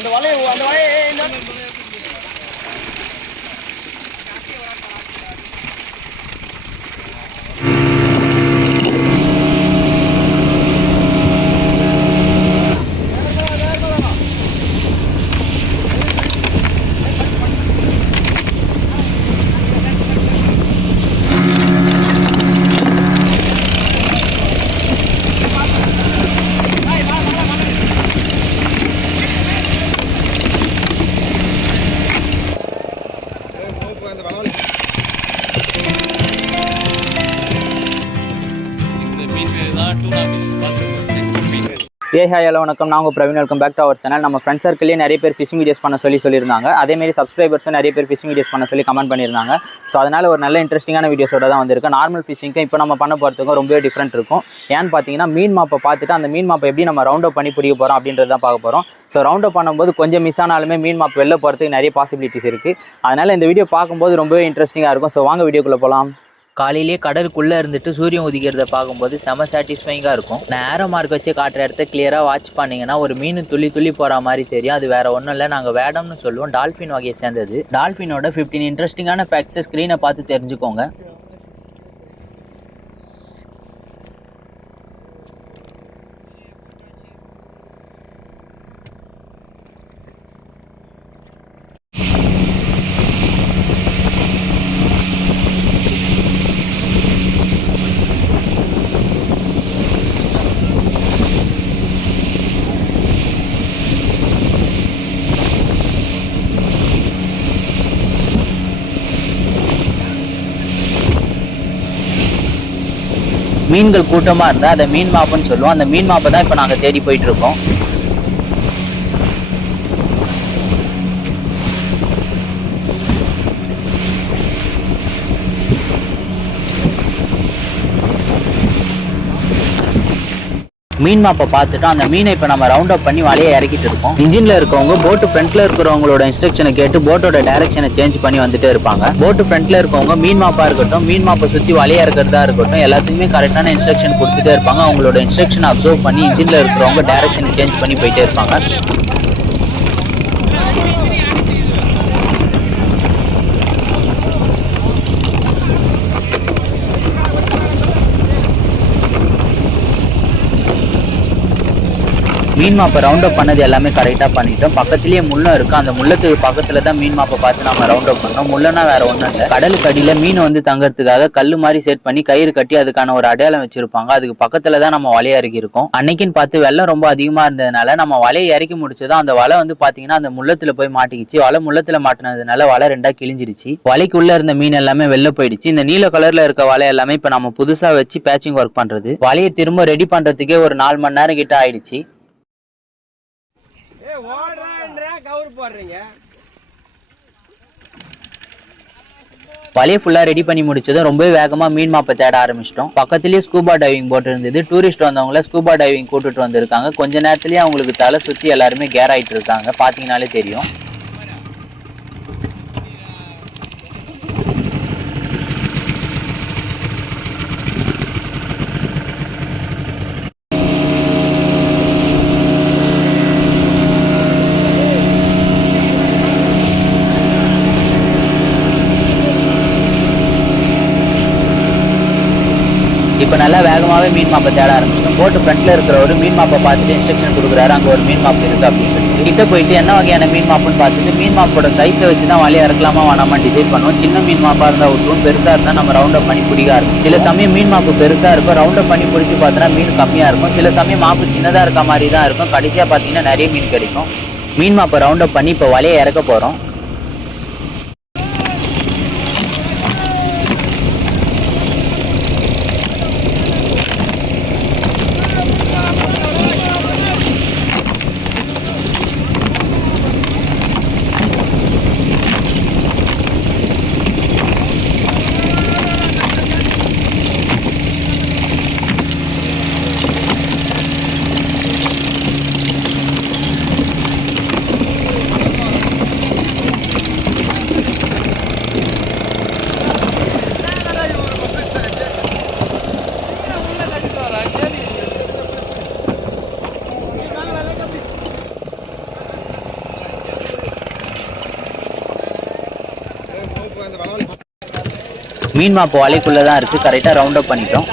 அந்த வலையை hi hello வணக்கம். நான் உங்கள் Praveen. Welcome back to our channel. நம்ம ஃப்ரெண்ட்ஸ் சர்க்கிள்லேயே நிறைய பேர் ஃபிஷிங் வீடியோஸ் பண்ண சொல்லியிருந்தாங்க. அதேமாரி சப்ஸ்கிரைபர்ஸும் நிறைய பேர் ஃபிஷிங் வீடியோஸ் பண்ண சொல்லி கமெண்ட் பண்ணியிருந்தாங்க. ஸோ அதனால் ஒரு நல்ல இன்ட்ரெஸ்டிங்கான வீடியோஸோட தான் வந்திருக்கு. நார்மல் ஃபிஷிங்க்கு இப்போ நம்ம பண்ண போகிறதுக்கும் ரொம்பவே டிஃப்ரெண்ட் இருக்கும். ஏன்னு பார்த்தீங்கன்னா மீன் மாப்பை பார்த்துட்டு அந்த மீன் மாப்பை எப்படி நம்ம ரவுண்ட் அப் பண்ணி பிடிக்க போகிறோம் அப்படின்றது தான் பார்க்க போகிறோம். ஸோ ரவுண்ட் அப் பண்ணும்போது கொஞ்சம் மிஸ் ஆனாலுமே மீன் மாப்பு வெளில போகிறதுக்கு நிறைய பாசிபிலிட்டிஸ் இருக்குது. அதனால் இந்த வீடியோ பார்க்கும்போது ரொம்பவே இன்ட்ரெஸ்டிங்காக இருக்கும். ஸோ வாங்க வீடியோக்குள்ளே போகலாம். காலையிலேயே கடலுக்குள்ளே இருந்துட்டு சூரியன் உதிக்கிறத பார்க்கும்போது செம சாட்டிஸ்ஃபைங்காக இருக்கும். நான் ஏரோ மார்க் வச்சு காட்டுற இடத்த கிளியராக வாட்ச் பண்ணிங்கன்னா ஒரு மீன் துள்ளி துள்ளி போகிற மாதிரி தெரியும். அது வேறு ஒன்றும் இல்லை, நாங்கள் வேடம்னு சொல்லுவோம். டால்ஃபின் வகையை சேர்ந்தது. டால்ஃபினோட 15 இன்ட்ரெஸ்டிங்கான ஃபேக்ட்ஸை ஸ்க்ரீனை பார்த்து தெரிஞ்சுக்கோங்க. மீன்கள் கூட்டமாக இருந்தால் அதை மீன் மாப்புன்னு சொல்லுவோம். அந்த மீன் மாப்பை தான் இப்போ நாங்கள் தேடி போயிட்டு இருக்கோம். மீன் மாப்பை பார்த்துட்டு அந்த மீனை இப்போ நம்ம ரவுண்ட் அப் பண்ணி வலையை இறக்கிட்டு இருக்கோம். இன்ஜினில் இருக்கவங்க போட்டு ஃப்ரண்ட்ல இருக்கிறவங்களோட இன்ஸ்ட்ரக்ஷனை கேட்டு போட்டோட டைரக்ஷனை சேஞ்ச் பண்ணி வந்துட்டே இருப்பாங்க. போட்டு ஃப்ரண்ட்ல இருக்கவங்க மீன் மாப்பா இருக்கட்டும், மீன் மாப்பை சுற்றி வலையை இறக்கிறதா இருக்கட்டும், எல்லாத்துக்குமே கரெக்டான இன்ஸ்ட்ரக்ஷன் கொடுத்துட்டே இருப்பாங்க. அவங்களோட இன்ஸ்ட்ரக்ஷனை அப்சர்வ் பண்ணி இன்ஜினில் இருக்கிறவங்க டைரக்ஷனை சேஞ்ச் பண்ணி போயிட்டே இருப்பாங்க. மீன் மாப்பை ரவுண்ட் அப் பண்ணது எல்லாமே கரெக்டாக பண்ணிட்டோம். பக்கத்துலேயே முள்ளம் இருக்குது. அந்த முள்ளத்துக்கு பக்கத்தில் தான் மீன் மாப்பை பார்த்து நம்ம ரவுண்ட் அப் பண்ணோம். முள்ளனா வேறு ஒன்றும் இல்லை, கடலுக்கு அடியில் மீன் வந்து தங்கறதுக்காக கல் மாதிரி செட் பண்ணி கயிறு கட்டி அதுக்கான ஒரு அடையாளம் வச்சிருப்பாங்க. அதுக்கு பக்கத்தில் தான் நம்ம வலையை இறக்கி இருக்கோம். அன்னைக்குன்னு பார்த்து வெள்ளம் ரொம்ப அதிகமாக இருந்ததுனால நம்ம வலையை இறக்கி முடிச்சதும் அந்த வலை வந்து பார்த்தீங்கன்னா அந்த முள்ளத்தில் போய் மாட்டிக்கிச்சு. வலை முள்ளத்தில் மாட்டினதுனால வலை ரெண்டாக கிழிஞ்சிருச்சு. வலைக்குள்ளே இருந்த மீன் எல்லாமே வெளில போயிடுச்சு. இந்த நீல கலரில் இருக்க வலை எல்லாமே இப்போ நம்ம புதுசாக வச்சு பேச்சிங் ஒர்க் பண்ணுறது. வலையை திரும்ப ரெடி பண்ணுறதுக்கே ஒரு 4 மணி நேரம் கிட்ட ஆயிடுச்சு. வலையை ஃபுல்லாக ரெடி பண்ணி முடிச்சதும் ரொம்ப வேகமாக மீன் மாப்பை தேட ஆரம்பிச்சிட்டோம். பக்கத்துலேயே ஸ்கூபா டைவிங் போட்டு இருந்தது. டூரிஸ்ட் வந்தவங்கள ஸ்கூபா டைவிங் கூட்டுட்டு வந்திருக்காங்க. கொஞ்ச நேரத்துலேயே அவங்களுக்கு தலை சுற்றி எல்லாருமே கேர் ஆகிட்டு இருக்காங்க. பார்த்தீங்கன்னாலே தெரியும். இப்போ நல்லா வேகமாகவே மீன் மாப்பை தேட ஆரம்பிச்சிட்டோம். போட்டு ஃப்ரண்ட்ல இருக்கிற ஒரு மீன் மாப்பை பார்த்துட்டு இன்ஸ்ட்ரக்ஷன் கொடுக்குறாரு. அங்கே ஒரு மீன் மாப்பு இருக்குது அப்படின்னு சொல்லிட்டு கிட்ட போயிட்டு என்ன வகையான மீன் மாப்புன்னு பார்த்துட்டு மீன் மாப்போட சைஸை வச்சு தான் வலையை இறக்கலாமா வேணாமா டிசைட் பண்ணுவோம். சின்ன மீன் மாப்பாக இருந்தால் விட்டுரும், பெருசாக இருந்தால் நம்ம ரவுண்ட் அப் பண்ணி பிடிக்க ஆரம்பிக்கும். சில சமயம் மீன் மாப்பு பெருசாக இருக்கும், ரவுண்ட் அப் பண்ணி பிடிச்சி பார்த்தோன்னா மீன் கம்மியாக இருக்கும். சில சமயம் மாப்பு சின்னதாக இருக்க மாதிரி தான் இருக்கும். கடைசியாக பார்த்தீங்கன்னா நிறைய மீன் கிடைக்கும். மீன் மாப்பை ரவுண்ட் அப் பண்ணி இப்போ வலையை இறக்க போகிறோம். மீன் மாப்பு வலைக்குள்ளே தான் இருக்குது. கரெக்டாக ரவுண்ட் அப் பண்ணிட்டோம்.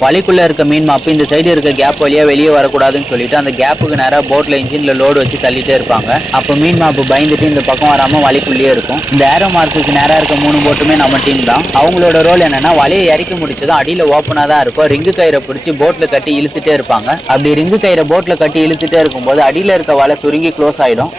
வலைக்குள்ளே இருக்க மீன் மாப்பு இந்த சைடு இருக்க கேப் வழியாக வெளியே வரக்கூடாதுன்னு சொல்லிட்டு அந்த கேப்புக்கு நேராக போட்டில் இன்ஜினில் லோடு வச்சு தள்ளிட்டே இருப்பாங்க. அப்போ மீன் மாப்பு பயந்துட்டு இந்த பக்கம் வராமல் வலைக்குள்ளேயே இருக்கும். இந்த ஏரோ மார்க்குக்கு நேராக இருக்க 3 போட்டுமே நம்ம டீம் தான். அவங்களோட ரோல் என்னன்னா, வலையை இறக்கி முடிச்சதும் அடியில் ஓப்பனாக தான் இருக்கும். ரிங்கு கயிறை பிடிச்சி போட்டில் கட்டி இழுத்துட்டே இருப்பாங்க. அப்படி ரிங்கு கயிறை போட்டில் கட்டி இழுத்துட்டே இருக்கும்போது அடியில் இருக்க வலை சுருங்கி க்ளோஸ் ஆகிடும்.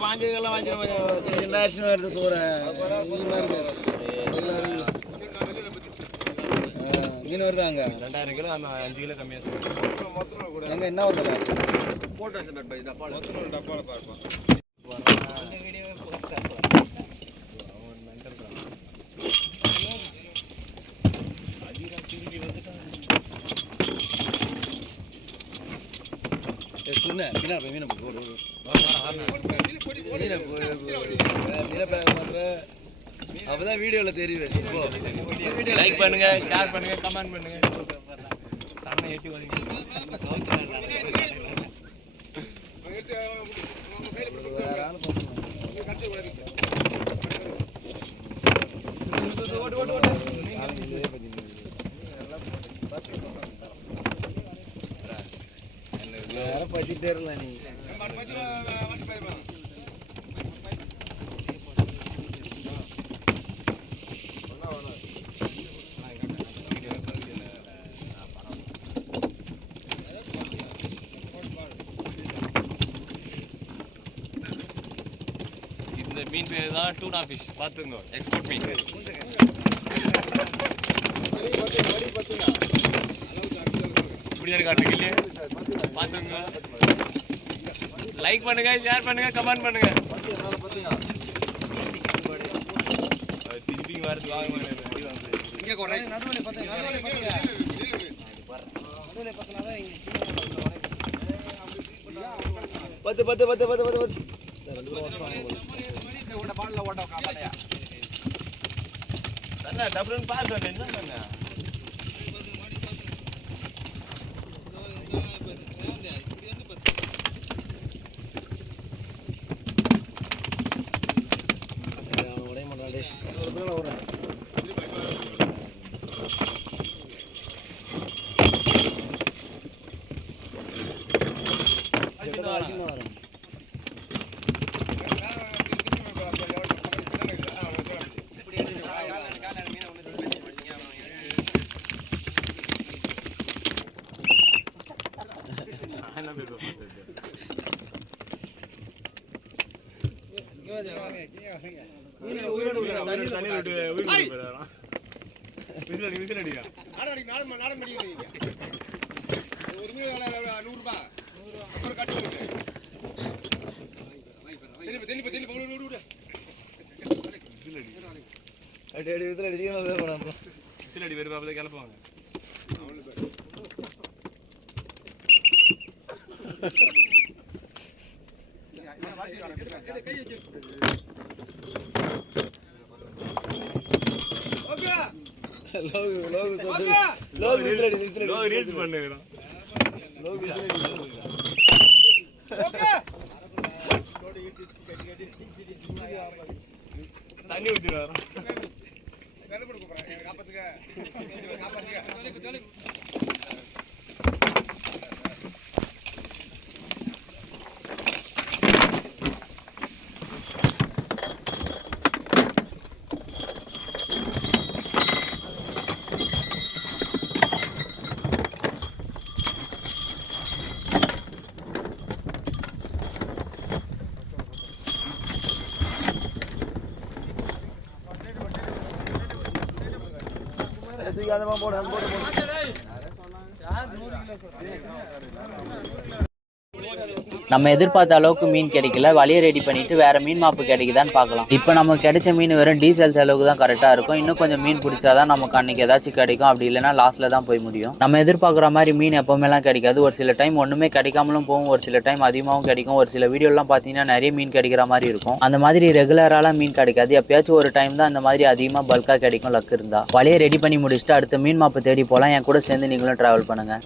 பாஞ்செல்லாம் வாங்கிக்கிறோம் வருது சோறை மீன் வருதாங்க 2000 கிலோ அந்த 5 கிலோ கம்மியாக எங்க என்ன வருது போட்டு டப்பாவில் பார்ப்போம். அப்பதான் வீடியோல தெரியும். லைக் பண்ணுங்க, ஷேர் பண்ணுங்க, கமெண்ட் பண்ணுங்க. பச்சிட்டே இருக்கலாம் நீ. இந்த மீன் பேர் தான் டூனா ஃபிஷ். பார்த்துங்க, எக்ஸ்போர்ட் மீன். இப்படியா காட்டுங்க இல்லையா? பார்த்துங்க. லைக் பண்ணுங்க, ஷேர் பண்ணுங்க, கமெண்ட் பண்ணுங்க. திருப்பி வரது வாங்க இங்கே கொண்டே நடுவுல பார்த்தீங்க. நடுவுல பார்த்தீங்க. நடுவுல பார்த்தனால இங்க 10 ஓட பால்ல ஓட காப்பாடையா அண்ணா டபுள் பாஸ் என்ன பண்ண ஒரே மாட்டாடே ஒரு பேல ஓட அடி வெறுப்பாப்புல கிளப்புவாங்க. தண்ணி ஊற்றிடுவாரா? நம்ம எதிர்பார்த்த அளவுக்கு மீன் கிடைக்கல. வலையை ரெடி பண்ணிட்டு வேற மீன் மாப்பு கிடைக்குதான்னு பார்க்கலாம். இப்போ நமக்கு கிடைச்ச மீன் வெறும் டீசல் செலவுக்கு தான் கரெக்டாக இருக்கும். இன்னும் கொஞ்சம் மீன் பிடிச்சாதான் நமக்கு அன்னைக்கு ஏதாச்சும் கிடைக்கும். அப்படி இல்லைன்னா லாஸ்ட்ல தான் போய் முடியும். நம்ம எதிர்பார்க்குற மாதிரி மீன் எப்பவுமேலாம் கிடைக்காது. ஒரு சில டைம் ஒன்றுமே கிடைக்காமலும் போகும், ஒரு சில டைம் அதிகமாகவும் கிடைக்கும். ஒரு சில வீடியோலாம் பார்த்தீங்கன்னா நிறைய மீன் கிடைக்கிற மாதிரி இருக்கும். அந்த மாதிரி ரெகுலராலாம் மீன் கிடைக்காது. எப்பயாச்சும் ஒரு டைம் தான் அந்த மாதிரி அதிகமாக பல்காக கிடைக்கும் லக் இருந்தா. வலையை ரெடி பண்ணி முடிச்சுட்டு அடுத்த மீன் மாப்பு தேடி போகலாம். என் கூட சேர்ந்து நீங்களும் ட்ராவல் பண்ணுங்க.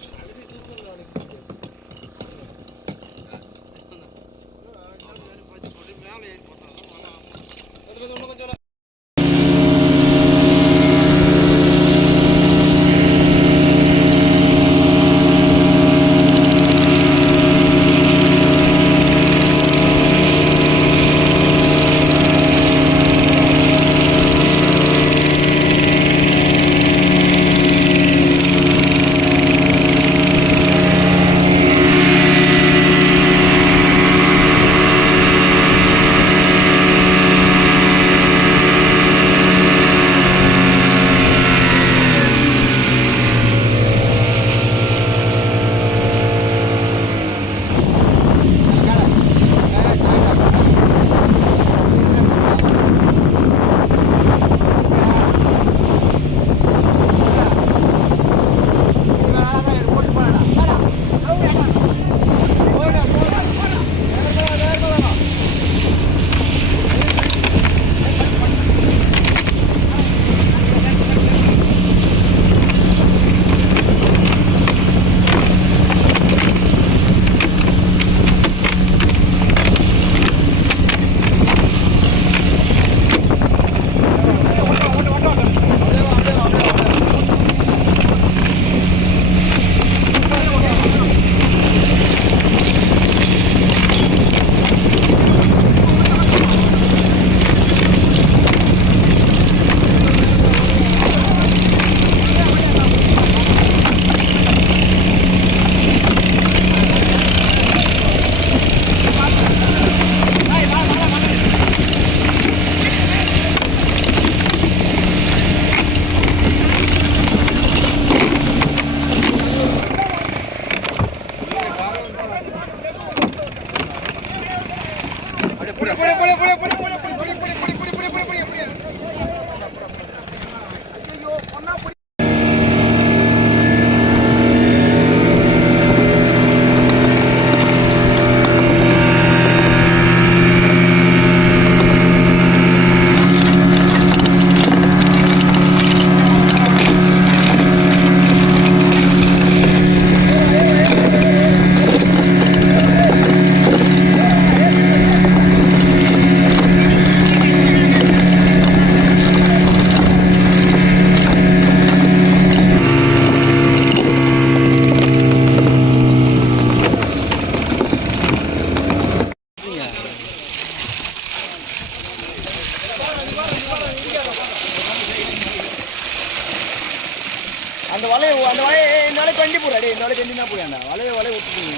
அந்த வலையை இந்த வலையை கண்டி போடுறாடி, இந்த வலையை கண்டினா போயாண்டா வலையை விட்டுட்டீங்க.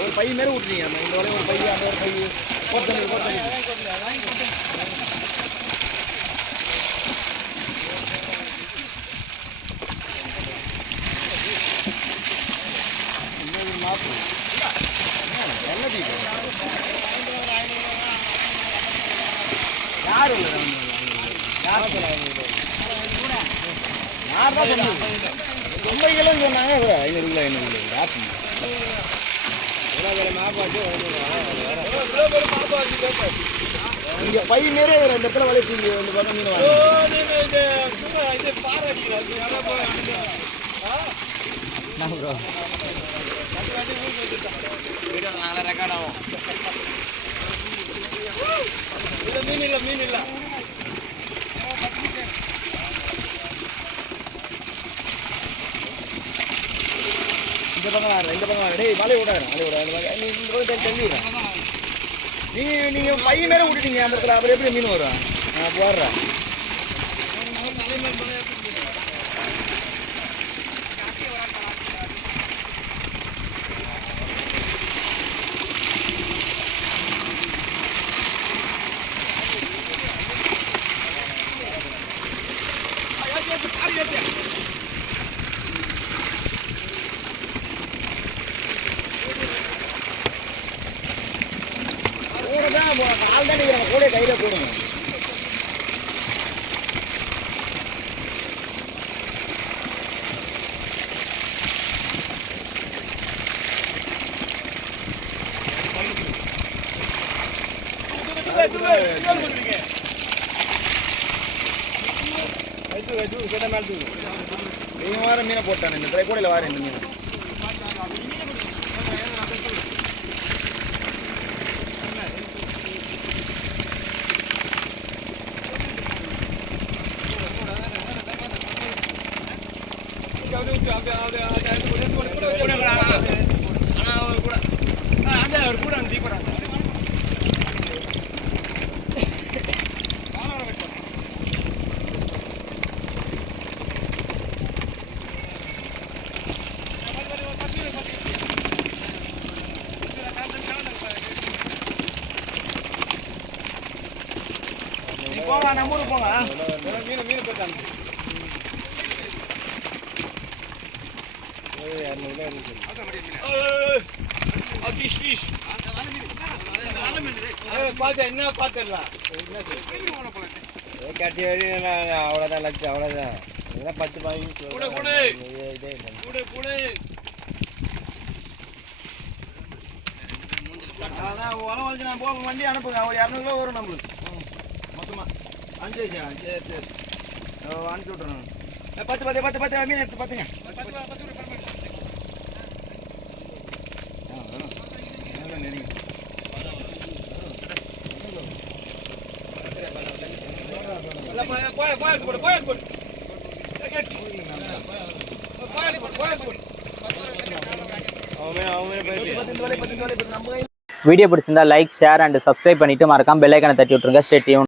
ஒரு பை மாரி விட்டுட்டீங்க. இந்த வலையை ஒரு பை, அந்த ஒரு பை போட்டு மாப்பு என்ன தீபம் யாரும் இல்லை. யாரும் யார் தான் சொன்னாங்க 50 கிலோன்னு சொன்னாங்க. 500 கிலோ 500 கிலோ ஆச்சு. இங்கே பை மாரி இந்த இடத்துல வளைச்சி இந்த பக்கம் மீன் வாங்க. ரெக்கார்ட் ஆகும். மீன் இல்லை மீன் இல்லை. இந்த பக்கம் டேய் மலை விடாது நீ இந்த பக்கம் தள்ளிடுறேன். நீங்கள் பை மேலே விட்டுட்டீங்க அந்த இடத்துல. அப்புறம் எப்படி மீன் வரும்? நான் போடுறேன். கால் தான் நிற்கிறாங்க. கூட கையில் போடுங்க. நீங்கள் வார மீனை போட்டானே இந்த திரைக்கூடையில் வார இந்த மீன். போங்க நம்ம ஊருக்கு போங்க. மீன் மீன் போட்டாங்க. என்ன பார்த்துடலாம். கட்டி அவ்வளோதான் லட்சம் அவ்வளோதான். 10 அதான் உரம் வச்சு நான் போக வண்டி அனுப்புங்க. ஒரு 200 கிலோ வரும் நம்மளுக்கு மொத்தமாக. சரி சரி அனுப்பிச்சி விட்றேன். 10 மீன் எடுத்து பார்த்துங்க. வீடியோ பிடிச்சிருந்தா லைக் ஷேர் அண்ட் சப்ஸ்கிரைப் பண்ணிட்டு மறக்காம பெல் ஐக்கானை தட்டி விட்டுருங்க. Stay tune.